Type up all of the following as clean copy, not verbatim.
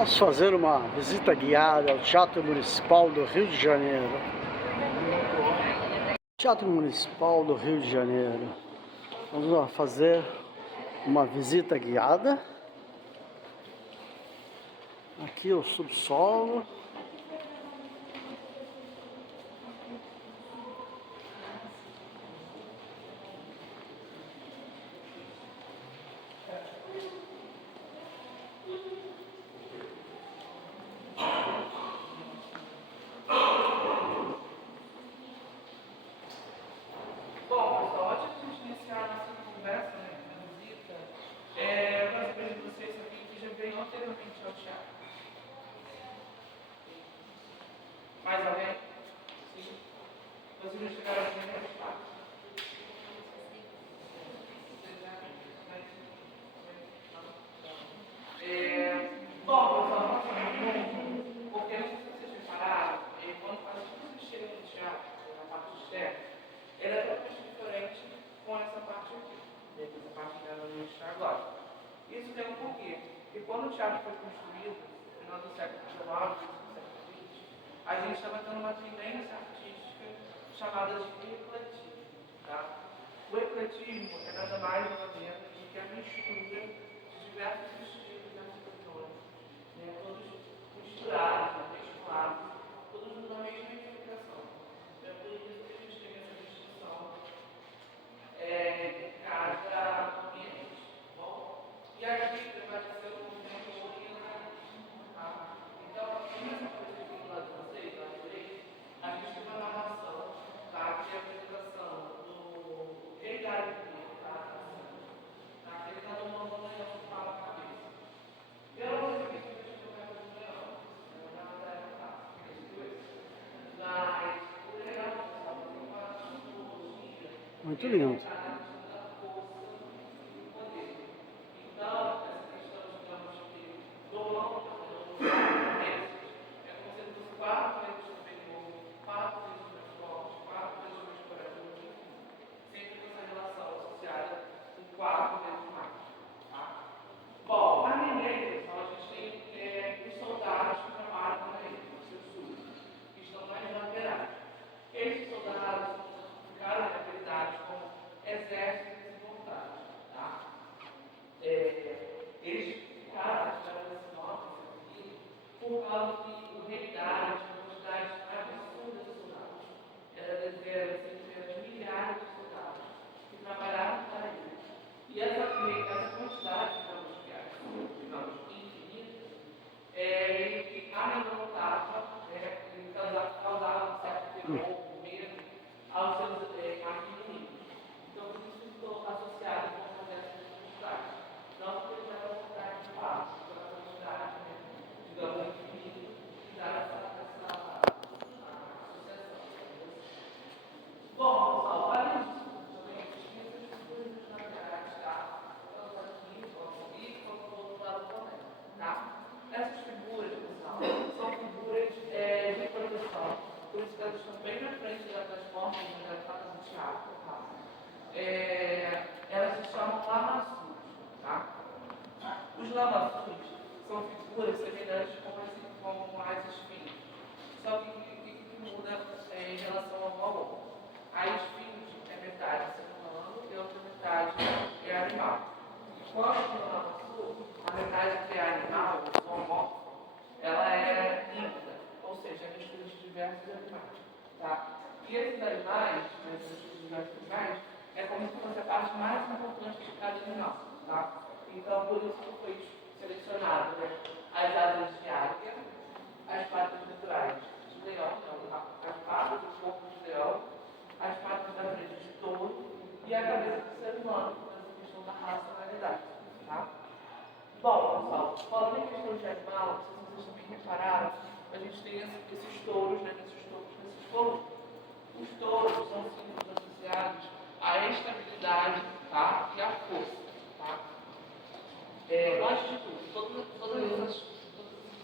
Vamos fazer uma visita guiada ao Teatro Municipal do Rio de Janeiro. Teatro Municipal do Rio de Janeiro. Vamos fazer uma visita guiada. Aqui o subsolo. Anteriormente ao teatro. Mais alguém? Sim. Vocês já chegaram a primeira parte? Bom, pessoal, nós estamos porque não sei se vocês repararam, quando vocês chegam no teatro, na parte externa, ela é totalmente diferente com essa parte aqui. Essa parte que ela não está agora. Isso tem um porquê. Porque quando o teatro foi construído, no final do século XIX, do século XX, a gente estava tendo uma tendência artística chamada de ecletismo. Tá? O ecletismo é nada mais ou menos do que a mistura de diversos estilos arquitetônicos, né? Todos misturados, mesclados, todos na mesma edificação. É por isso que a gente tem essa distinção em cada ambiente. Bom? E aqui prevaleceu o movimento orientalista. Tá? Então, nessa coisa aqui do lado de vocês, lá direito, a gente tem uma narração, tá? Que é a apresentação do rei da Alegria, tá? Ele está tomando um leão que fala a cabeça. Pela coisa que a gente começa do leão, mas o leão, pessoal, tem uma simbologia. Muito lindo. Bom, na Mineira, pessoal, a gente tem os soldados que trabalham na ilha, os seus súditos, que estão mais laterais. Esses soldados ficaram caracterizados como exércitos desenvoltados. Tá? Eles ficaram esse nome aqui, por causa que o rei Dário tinha uma quantidade absurda de soldados. Era centenas de milhares de soldados que trabalhavam para ele. E essa quantidade, digamos, infinita, ele que amedrontava, ele causava um certo terror, medo aos seus inimigos. Então, isso ficou associado com o processo de quantidade. Não porque ele era vontade de paz, pela quantidade, digamos, infinita, que dá essa associação. Bom, pessoal, além disso, também existem essas figuras dos laterais, tá? Tanto aqui, quanto ali, quanto do outro lado também, tá? Essas figuras, pessoal, são figuras de proteção, por isso que elas estão bem na frente das portas da entrada do teatro, tá? Elas se chamam lamaçus, tá? Os lamaçus são figuras semelhantes como as espinhas. Só que o que muda em relação ao valor? A espinhos é metade ser humano e a outra metade é animal. Enquanto no lamaçu, a metade que é animal, zoomórfica, ela é híbrida, ou seja, é mistura de diversos animais. Tá? E esses animais, esses diversos animais, é como se fosse a parte mais importante de cada animal. Tá? Então, por isso que foi selecionado, né, as asas de águia, as patas naturais de leão, as patas do corpo de leão, as patas da frente de touro e a cabeça do ser humano, por essa questão da racionalidade. Tá? Bom, pessoal, falando em questão de animal, não sei se vocês também repararam, a gente tem esses touros, né, nesses touros. Os touros são símbolos associados à estabilidade, tá, e à força. Tá? Antes de tudo, todas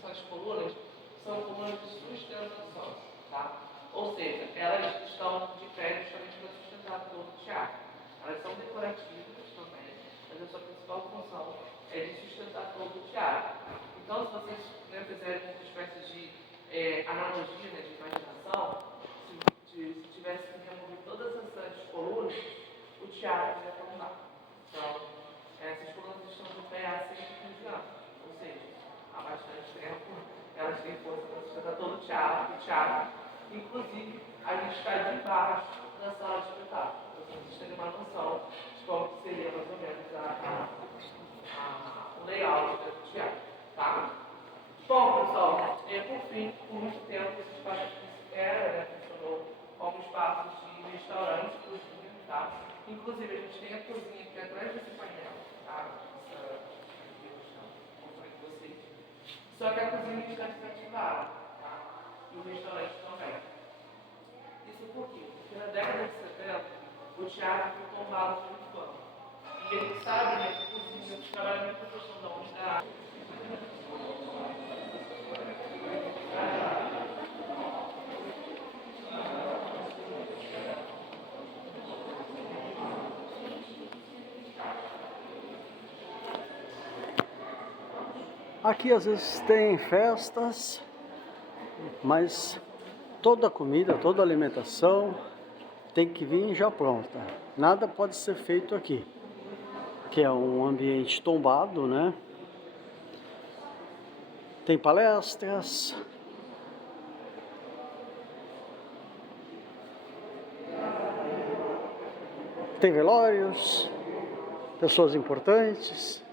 essas colunas são colunas de sustentação. Tá? Ou seja, elas estão de pé justamente para sustentar todo o teatro. Elas são decorativas também, mas a sua principal função é de sustentar todo o teatro. Então, se você vocês, né, fizerem uma espécie de analogia, né, de imaginação, se tivesse que remover todas essas colunas, o teatro ia tombar. Então, essas colunas estão de pé há 115 anos, ou seja, há bastante tempo, elas têm força para sustentar todo o teatro. Inclusive, a gente está debaixo da sala de espetáculo, para vocês terem uma noção de como seria mais ou menos o layout do teatro, tá? Bom, pessoal, por fim, por muito tempo, esse espaço funcionou como espaço de restaurante, cozinha, tá? Inclusive, a gente tem a cozinha aqui atrás desse painel, tá? Vocês. Só que a cozinha está desativada, tá? E o restaurante também. Isso por quê? Porque na década de 70, o teatro foi tombado por fama. E a gente sabe, né, que a cozinha trabalha muito com a questão da umidade. Aqui às vezes tem festas, mas toda comida, toda alimentação tem que vir já pronta. Nada pode ser feito aqui, que é um ambiente tombado, né? Tem palestras, tem velórios, pessoas importantes.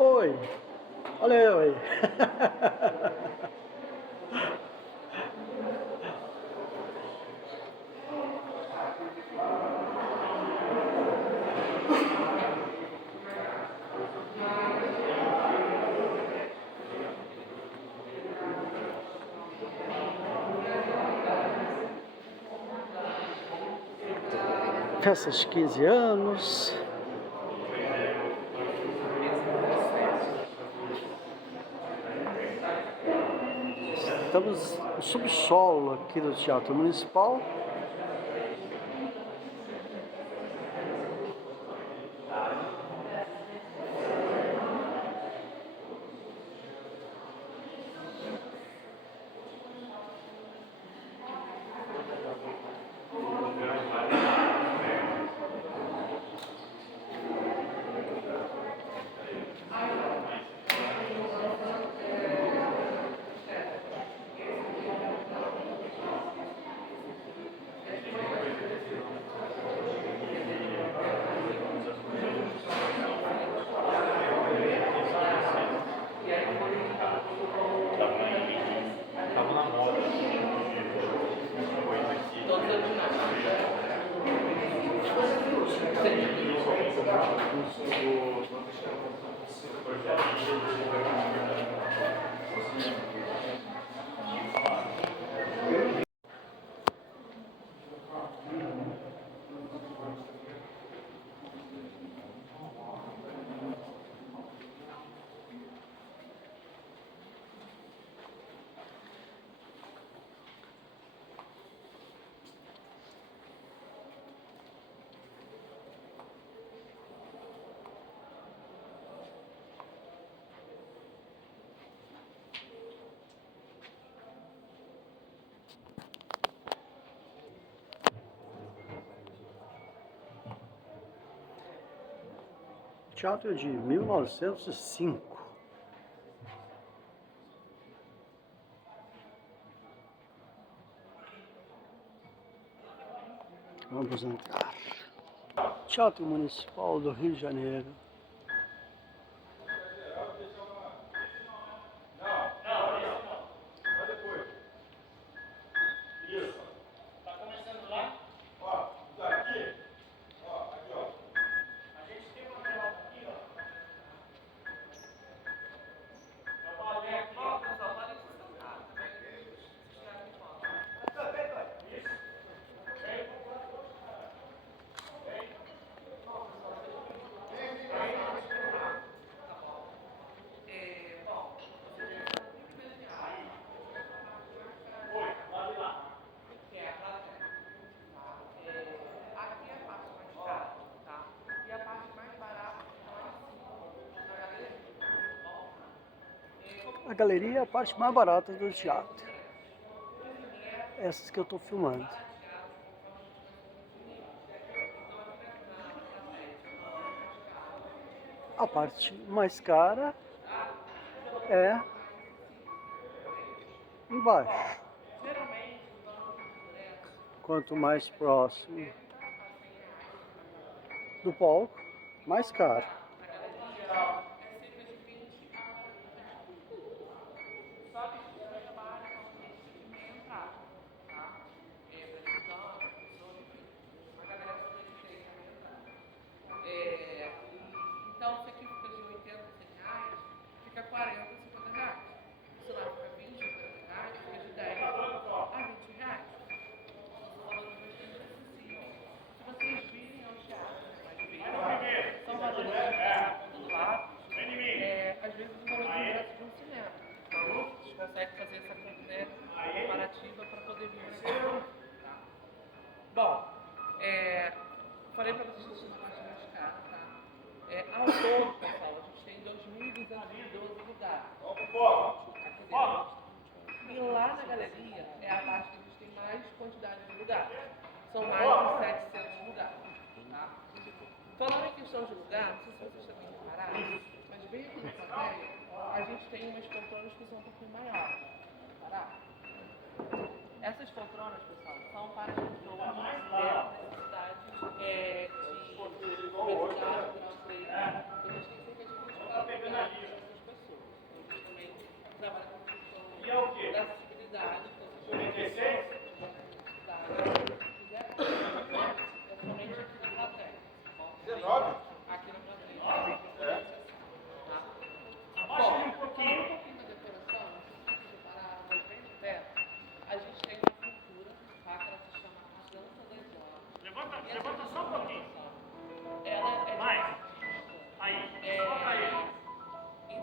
Oi, olha eu aí. Festas de 15 anos. Estamos no subsolo aqui do Teatro Municipal. Teatro de 1905. Vamos entrar. Teatro Municipal do Rio de Janeiro. galeria é a parte mais barata do teatro. Essas que eu estou filmando. A parte mais cara é embaixo. Quanto mais próximo do palco, mais caro. Então, isso aqui fica de 80, 100 reais, fica 40, 50 reais. Isso lá fica 20, 40 reais, fica de 10 a 20 reais. Valores bastante acessíveis. Se vocês virem ao teatro, são valores muito altos. Às vezes o valor de ingresso de um cinema. Então, vocês conseguem fazer essa comparativa para poder vir nesse cinema. Bom, falei para vocês que isso é parte mais cara, tá? Ao todo, pessoal, a gente tem 2.212 lugares. Aqui dentro. E lá na galeria é a parte que a gente tem mais quantidade de lugares. São mais de 700 lugares. Tá? Falando em questão de lugar, não sei se vocês também repararam, mas bem aqui na plateia, a gente tem umas poltronas que são um pouquinho maiores. Parar? Essas poltronas, pessoal, são para as pessoas necessidades de obesidade, grau 3. A gente tem cerca de 24 lugares para essas pessoas. A gente também trabalha com a questão da acessibilidade. É somente aqui na plateia. Aqui na plateia. Bom, um pouquinho da decoração, se separar, mas bem no teto, a gente tem uma pintura, tá? Que ela se chama A Dança das Horas. Levanta só um pouquinho. Ela é de Mais. Aí.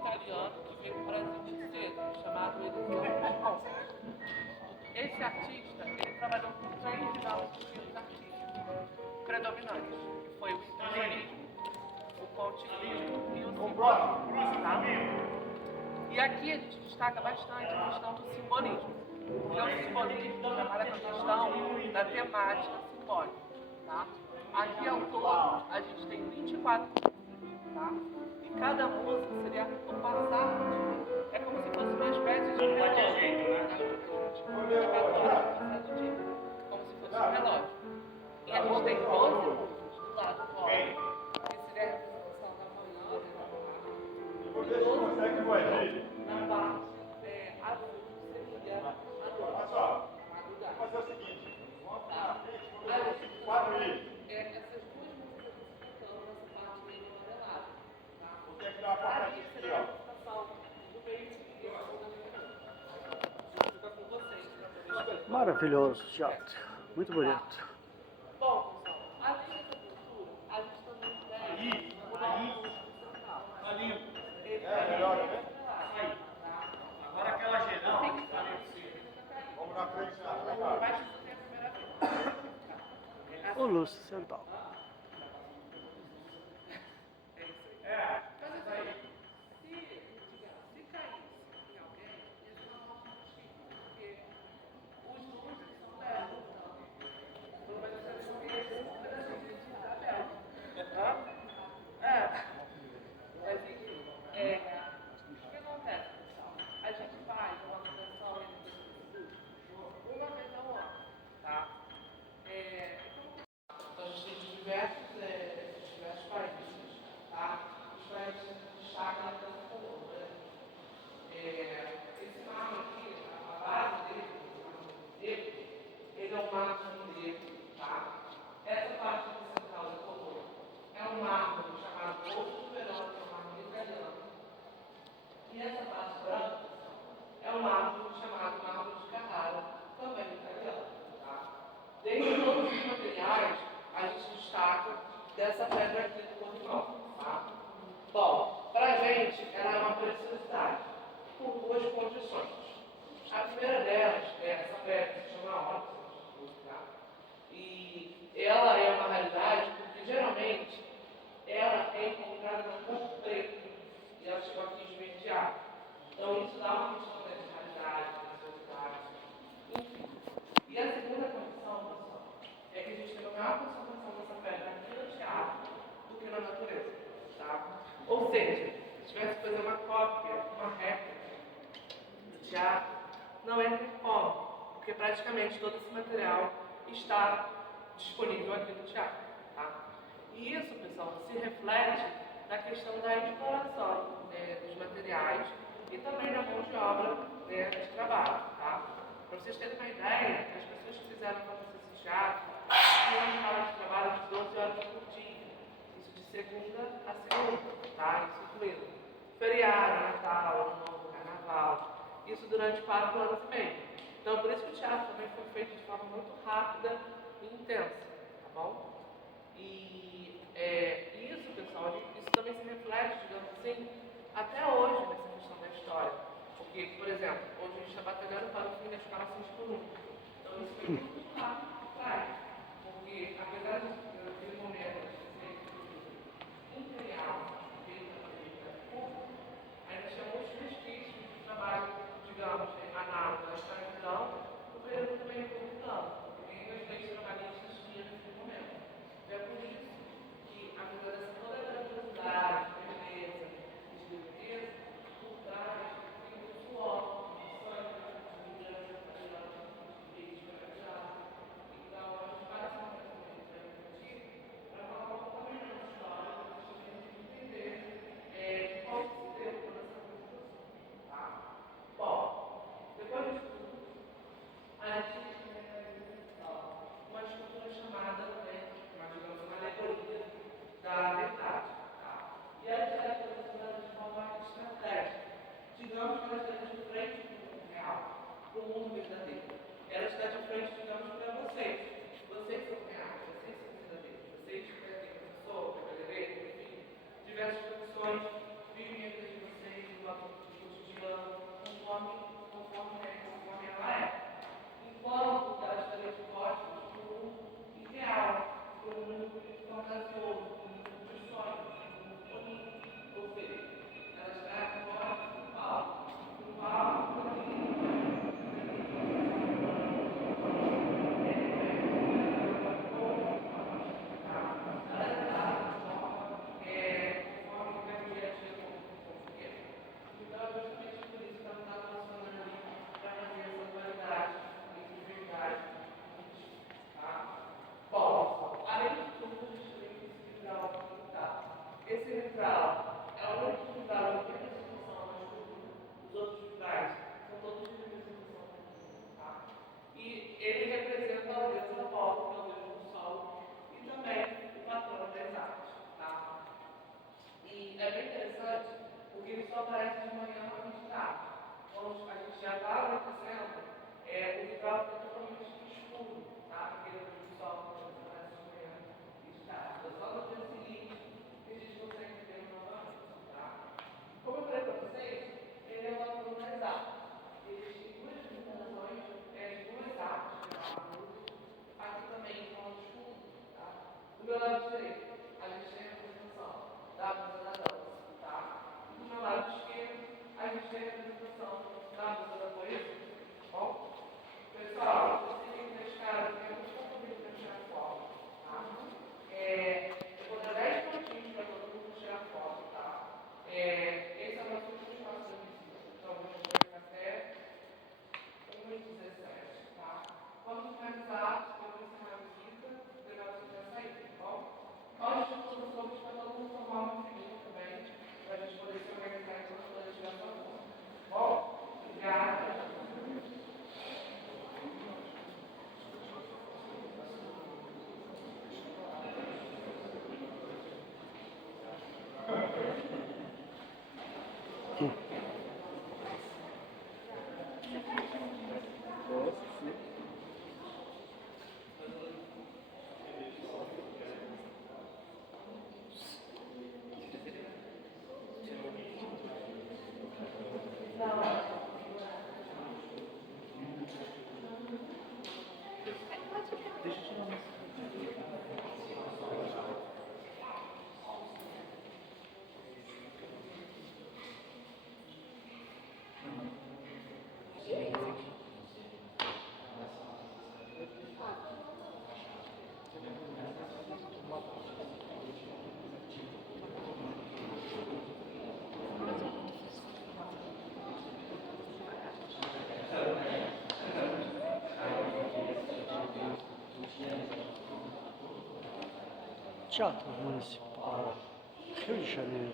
italiano que veio para o Brasil muito cedo, chamado Eliseo. Esse artista, ele trabalhou com 3 novos estilos artísticos predominantes, que foi o impressionismo, o pontilhismo e o simbolismo. Tá? E aqui a gente destaca bastante a questão do simbolismo, porque o simbolismo trabalha com a questão da temática simbólica. Tá? Aqui ao todo a gente tem 24 músicas, tá? E cada música seria o passar do dia. É como se fosse uma espécie de relógio. Como se fosse um relógio. E a gente tem 12 músicas do lado do órgão, que seria a representação da manhã, e 12 músicas na parte azul seria a noite. Vamos fazer o seguinte. Tá? Essas duas músicas estão nessa parte meio amarelada. Tá? Vou ter que dar uma porta Ali aqui, seria a ó. representação do meio-dia e a segunda manhã. Fica com vocês para poder escolher. Maravilhoso teatro. Muito bonito. Bom, pessoal, além dessa cultura, a gente também tem uma música central. Melhor, né? Agora aquela geral. Vamos na frente, na Vai ser a primeira vez. O Lúcio Central. Mas assim, se caísse em alguém, isso não é um motivo, porque os números são 10, então vai ser um pedacinho de tabela. Mas enfim, o que acontece, pessoal? A gente faz uma manutenção uma vez ao ano, tá? Então a gente tem não é ter como, porque praticamente todo esse material está disponível aqui no teatro. Tá? E isso, pessoal, se reflete na questão da exploração, né, dos materiais e também da mão de obra, né, de trabalho. Tá? Para vocês terem uma ideia, as pessoas que fizeram concurso de teatro tinham uma escala de trabalho de 12 horas por dia. Isso de segunda a segunda, tá? Isso incluindo feriado, Natal, Ano Novo, Carnaval. Isso durante 4 anos e meio. Então, por isso que o teatro também foi feito de forma muito rápida e intensa, tá bom? E isso, pessoal, isso também se reflete, digamos assim, até hoje nessa questão da história. Porque, por exemplo, hoje a gente está batalhando para o fim da escala 6 por 1. Então, isso foi muito rápido atrás. Porque, apesar de naquele momento ser imperial, ainda tinha muitos resquícios de trabalho, digamos, análogo à escravidão, no período também republicano, porque nem as leis trabalhistas tinham nesse momento. É por isso que, apesar dessa toda a grandiosidade, beleza, escreveza, por trás tem muito suor, sangue, migrante, leite escravizado. Então, a gente faz uma referência para falar um pouco melhor da história, para a gente entender como se deu toda essa construção. Tá? Bom, depois disso tudo, a gente uma estrutura chamada, né, digamos, uma alegoria da verdade. Tá? E a gente é posicionada de forma estratégica. Digamos que ela esteja de frente para o mundo real, para o mundo verdadeiro. Ela está de frente, digamos, para vocês. Vocês são reais, vocês são verdadeiros. Vocês têm professor, cabeleireiro, enfim, diversas profissões, vivem a vida de vocês no cotidiano, conforme ela é. Enquanto ela estaria de costas para o mundo irreal, para o mundo fantasioso, para o mundo dos sonhos, para o mundo bonito. Ou seja, ela está de costas para o palco. O palco conforme o meu dia a dia como então, é justamente por isso que ela está funcionando ali para fazer essa dualidade entre verdade e mentira. Tá? Bom, além de tudo, a gente tem esse livral quintal. Esse livral é o único livral de representação da estrutura. Os outros livrais são todos de representação feminina. Tá? E ele representa o Deus Apolo, que é o Deus do Sol, e também o patrono das artes. Tá? E é bem interessante porque ele só aparece de manhã ou de tarde. Quando a gente já está anoitecendo, o vitral fica totalmente escuro, tá? Porque a luz do sol aparece de manhã e de tarde. Então, só no dia seguinte que a gente consegue ver novamente, tá? Como eu falei para vocês, ele é o patrono das artes. Existem duas representações de duas artes, aqui também em forma de fundo, tá? Do meu lado direito, a gente tem a representação da música da dança, tá? Do meu lado esquerdo, a gente tem a representação da música da poesia. Bom, pessoal, você tem que deixar, eu tenho muito compromisso para tirar foto, tá? Eu vou dar 10 minutinhos para todo mundo tirar foto, tá? Esse é o nosso último espaço da visita. Então, vamos começar até 1h17, tá? Quando finalizar, eu vou encerrar a visita, o negócio já sair, tá bom? Teatro Municipal, Rio de Janeiro.